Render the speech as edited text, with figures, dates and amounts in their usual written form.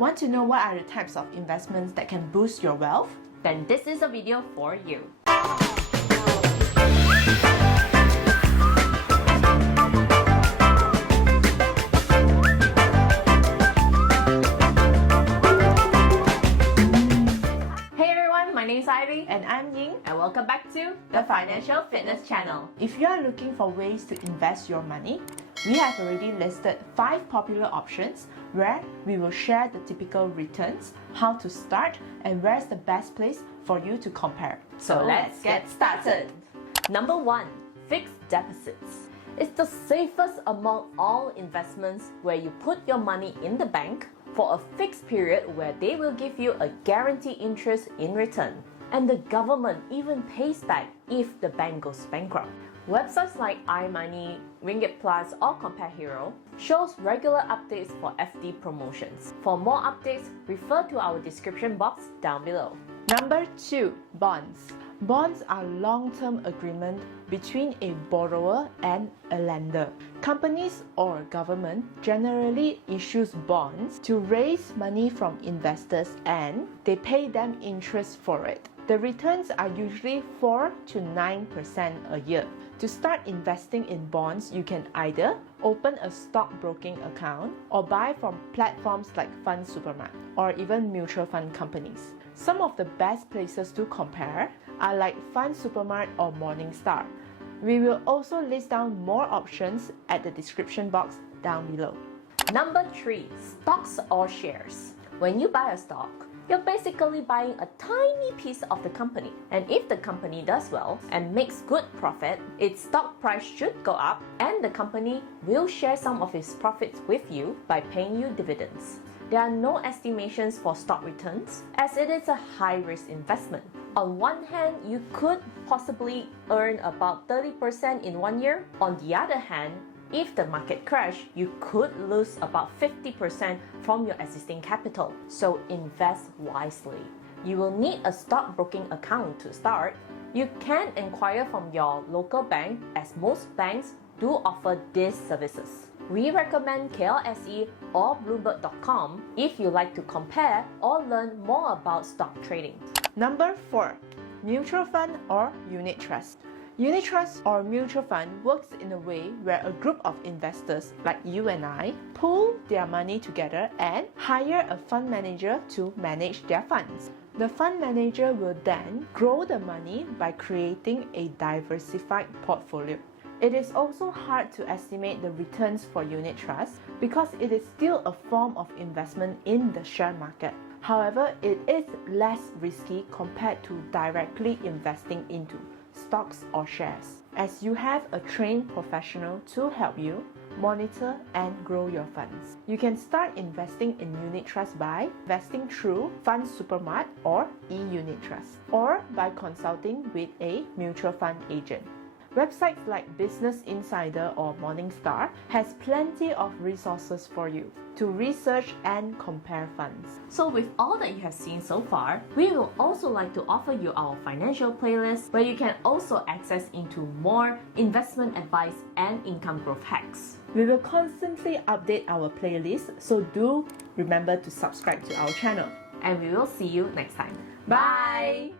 Want to know what are the types of investments that can boost your wealth? Then this is a video for you. My name is Ivy And I'm Ying, and welcome back to the Financial Fitness Channel. If you are looking for ways to invest your money, we have already listed 5 popular options where we will share the typical returns, how to start, and where's the best place for you to compare. So let's get started. Number 1. Fixed deposits. It's the safest among all investments where you put your money in the bank for a fixed period where they will give you a guaranteed interest in return. And the government even pays back if the bank goes bankrupt. Websites like iMoney, Ringgit Plus or Compare Hero shows regular updates for FD promotions. For more updates, refer to our description box down below. Number 2. Bonds. Bonds are long-term agreement between a borrower and a lender. Companies or government generally issues bonds to raise money from investors and they pay them interest for it. The returns are usually 4 to 9% a year. To start investing in bonds, you can either open a stockbroking account or buy from platforms like Fund Supermart or even mutual fund companies. Some of the best places to compare are like Fund Supermart or Morningstar. We will also list down more options at the description box down below. Number 3. Stocks or shares. When you buy a stock, you're basically buying a tiny piece of the company. And if the company does well and makes good profit, its stock price should go up and the company will share some of its profits with you by paying you dividends. There are no estimations for stock returns as it is a high-risk investment. On one hand, you could possibly earn about 30% in 1 year. On the other hand, if the market crash, you could lose about 50% from your existing capital. So invest wisely. You will need a stockbroking account to start. You can inquire from your local bank as most banks do offer these services. We recommend KLSE or Bloomberg.com if you like to compare or learn more about stock trading. Number 4. Mutual fund or unit trust. Unit trust or mutual fund works in a way where a group of investors like you and I pool their money together and hire a fund manager to manage their funds. The fund manager will then grow the money by creating a diversified portfolio. It is also hard to estimate the returns for unit trust because it is still a form of investment in the share market. However, it is less risky compared to directly investing into stocks or shares, as you have a trained professional to help you monitor and grow your funds. You can start investing in unit trust by investing through Fund Supermart or e-unit trust, or by consulting with a mutual fund agent. Websites like Business Insider or Morningstar has plenty of resources for you to research and compare funds. So with all that you have seen so far, we will also like to offer you our financial playlist where you can also access into more investment advice and income growth hacks. We will constantly update our playlist, so do remember to subscribe to our channel. And we will see you next time. Bye!